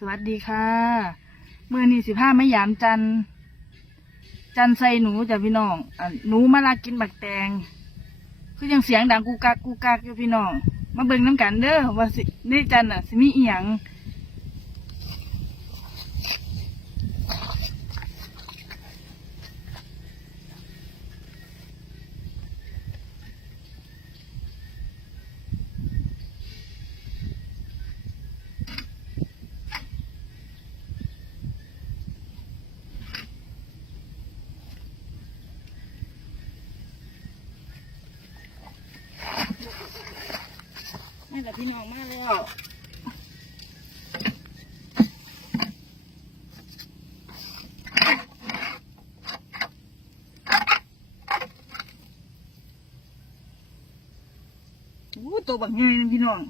สวัสดีค่ะ มือนี่สิบห้าไม่ยามจัน จันใส่หนูจ้ะพี่น้องอะหนูมาลากินบักแตง คือยังเสียงดังกูกากกูกากอยู่พี่น้อง มาเบิ่งน้ำกันเด้อว่าสิในจันอะสิมีอีหยัง นี่แหละพี่น้องมาแล้วโอ้ตัวบักใหญ่นะพี่น้อง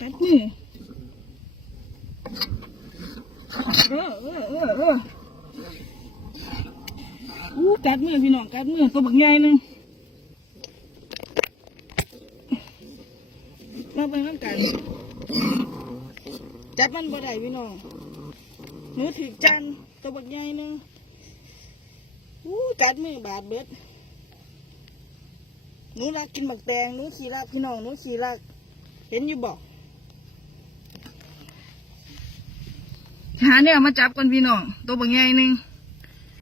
กัดมือเออเออเออเอออู้กัดมือพี่น้องกัดมือตัวบักใหญ่หนึงมาเป็นข้างกันจับมันบ่ได้พี่น้องหนูถือจันตัวบักใหญ่หนึงอู้กัดมือบาดเบิดหนูรักกินบักแตงหนูขี่รักพี่น้องหนูขี่รักเห็นอยู่บอก หาเนี่ยมาจับกันพี่น้องตัวบางใหญ่หนึ่ง